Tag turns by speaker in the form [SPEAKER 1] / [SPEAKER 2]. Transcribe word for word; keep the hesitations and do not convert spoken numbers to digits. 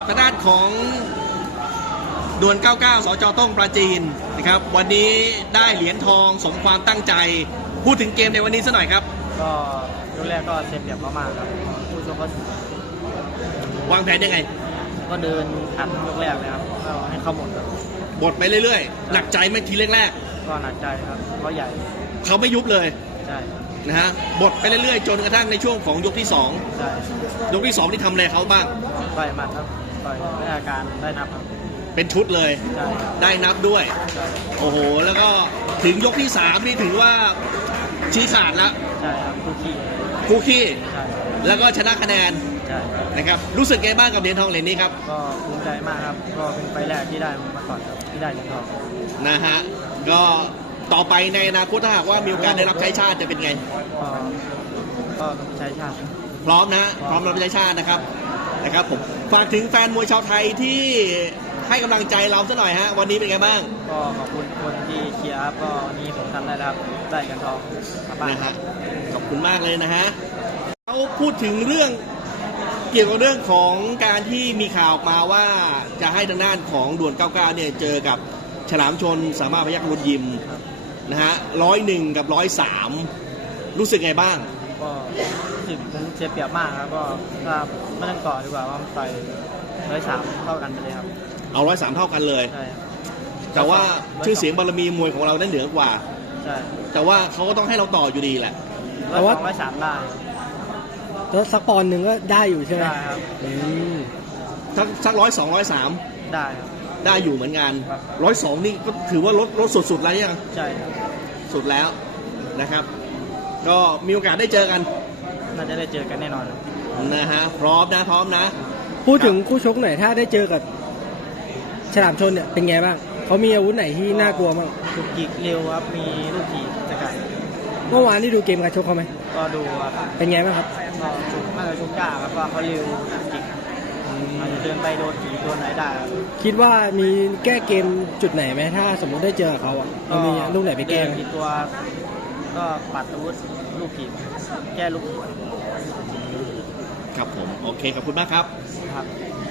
[SPEAKER 1] ทางด้านของดวลเก้าเก้าสจต้องปราจีนนะครับวันนี้ได้เหรียญทองสมความตั้งใจพูดถึงเกมในวันนี้สักหน่อยครับ
[SPEAKER 2] ก็ยกแรกก็เสียเปรียบมากๆครับผู้ชมก็
[SPEAKER 1] วางแผนยังไง
[SPEAKER 2] ก็เดินอัดยกแรกเลยครับก็ให้เข้าหมดครับ
[SPEAKER 1] บดไปเรื่อยๆหนักใจไหมทีแรก
[SPEAKER 2] ๆก็หนักใจครับเพราะใหญ่
[SPEAKER 1] เขาไม่ยุบเลย
[SPEAKER 2] ใช่
[SPEAKER 1] นะฮะบดไปเรื่อยๆจนกระทั่งในช่วงของยกที่สอง
[SPEAKER 2] ใช่
[SPEAKER 1] ยกที่สองที่ทำอะไรเขาบ้าง
[SPEAKER 2] ต่อยหมัดครับต่อยได้อาการได้นับครับ
[SPEAKER 1] เป็นชุดเลยได้นับด้วยโอ้โหแล้วก็ถึงยกที่สามนี่ถือว่าชี้ขาดแล้ว
[SPEAKER 2] ใช่ครับคู่ขี้
[SPEAKER 1] คู่ขี้แล้วก็ชนะคะแนน
[SPEAKER 2] ใช่
[SPEAKER 1] นะครับรู้สึกไงบ้างกับเหรียญทองเหรียญนี้ครับ
[SPEAKER 2] ก็ภูมิใจมากครับก็เป็นไฟแรกที่ได้มาก่อนครับที่ได้เหรียญทอง
[SPEAKER 1] นะฮะก็ต่อไปในอนาคตถ้าหากว่ามีโอกาสได้รับใช้ชาติจะเป็นไง
[SPEAKER 2] ก็ก็ใช้ชาติ
[SPEAKER 1] พร้อมนะพร้อมรับใช้ชาตินะครับนะครับผมฝากถึงแฟนมวยชาวไทยที่ให้กำลังใจเราสักหน่อยฮะวันนี้เป็นไงบ้าง
[SPEAKER 2] ก็ขอบคุณคนที่เชียร์ครับก็วันนี้ผมทำได้แล้วได้กันทอง
[SPEAKER 1] นะฮะขอบคุณมากเลยนะฮะเขาพูดถึงเรื่องเกี่ยวกับเรื่องของการที่มีข่าวออกมาว่าจะให้ทางด้านของด่วนเก้าเก้าเนี่ยเจอกับฉลามชนสามารถพยัคฆ์รุนยิมนะฮะร้อยหนึ่งกับร้อยสามรู้สึกไงบ้าง
[SPEAKER 2] ก็รู้สึกผมเสียเปรียบมากครับก็ถ้าไม่ต้องต่อดีกว่าว่าต่อยร้อยสามเท่ากันไปเลยครับ
[SPEAKER 1] เอาร้อยสามเท่ากันเลย
[SPEAKER 2] ใช่
[SPEAKER 1] แต่ว่าชื่อเสียงบารมีมวยของเรานั้นเหนือกว่า
[SPEAKER 2] ใช่
[SPEAKER 1] แต่ว่าเขาก็ต้องให้เราต่ออยู่ดีแหละ
[SPEAKER 2] แต่ว่าร้อยสามได้
[SPEAKER 3] แล้วสักปอนหนึ่งก็ได้อยู่ใช่ไหม
[SPEAKER 2] ได้ครับ
[SPEAKER 1] สักสักร้อยสองร้อยสาม
[SPEAKER 2] ได้ครับ
[SPEAKER 1] ได้อยู่เหมือนกันร้อยสองนี่ก็ถือว่าลดลดสุดๆแล้วยัง
[SPEAKER 2] ใช่ครับ
[SPEAKER 1] สุดแล้วนะครับก็มีโอกาสได้เจอกัน
[SPEAKER 2] น่าจะได้เจอกันแน่นอน
[SPEAKER 1] นะฮะพร้อมนะพร้อมนะ
[SPEAKER 3] พูดถึงคู่ชกหน่อยถ้าได้เจอกับฉลามชนเนี่ยเป็นไงบ้างเขามีอาวุธไหนที่น่ากลัวบ้าง
[SPEAKER 2] ลูกจิกเร็วครับมีลูกถีบสกัด
[SPEAKER 3] เมื่อวานนี่ดูเกมการชกเขาไหม
[SPEAKER 2] ก็ดูครับ
[SPEAKER 3] เป็นไงบ้างครับ
[SPEAKER 2] ก็ชกมากกว่าชกยากครับว่าเขาเร็วจิกอาจจะเดินไปโดนถีบโดนไหนได้
[SPEAKER 3] คิดว่ามีแก้เกมจุดไหนไหมถ้าสมมติได้เจอเขาอ่ะมีลูกไหนไปแก้
[SPEAKER 2] ไหมตัวก็ปัดอาวุธลูกถีบแก้ลูกถีบ
[SPEAKER 1] ครับผมโอเคขอบคุณมากครับ
[SPEAKER 2] ครับ